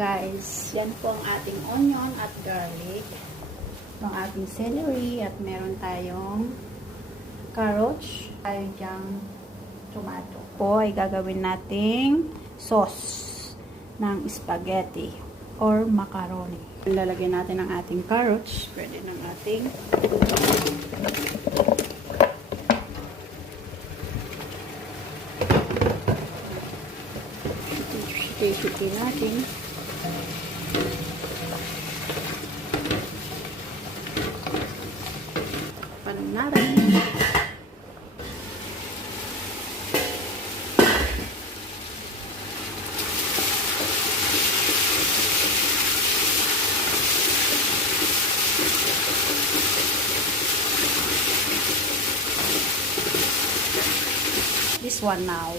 guys, yan po ang ating onion at garlic. Ang ating celery at meron tayong carrots. Tayo dyang tomato. Po ay gagawin nating sauce ng spaghetti or macaroni. Lalagyan natin ang ating carrots. Pwede ng ating shake natin. Paano natin? This one now.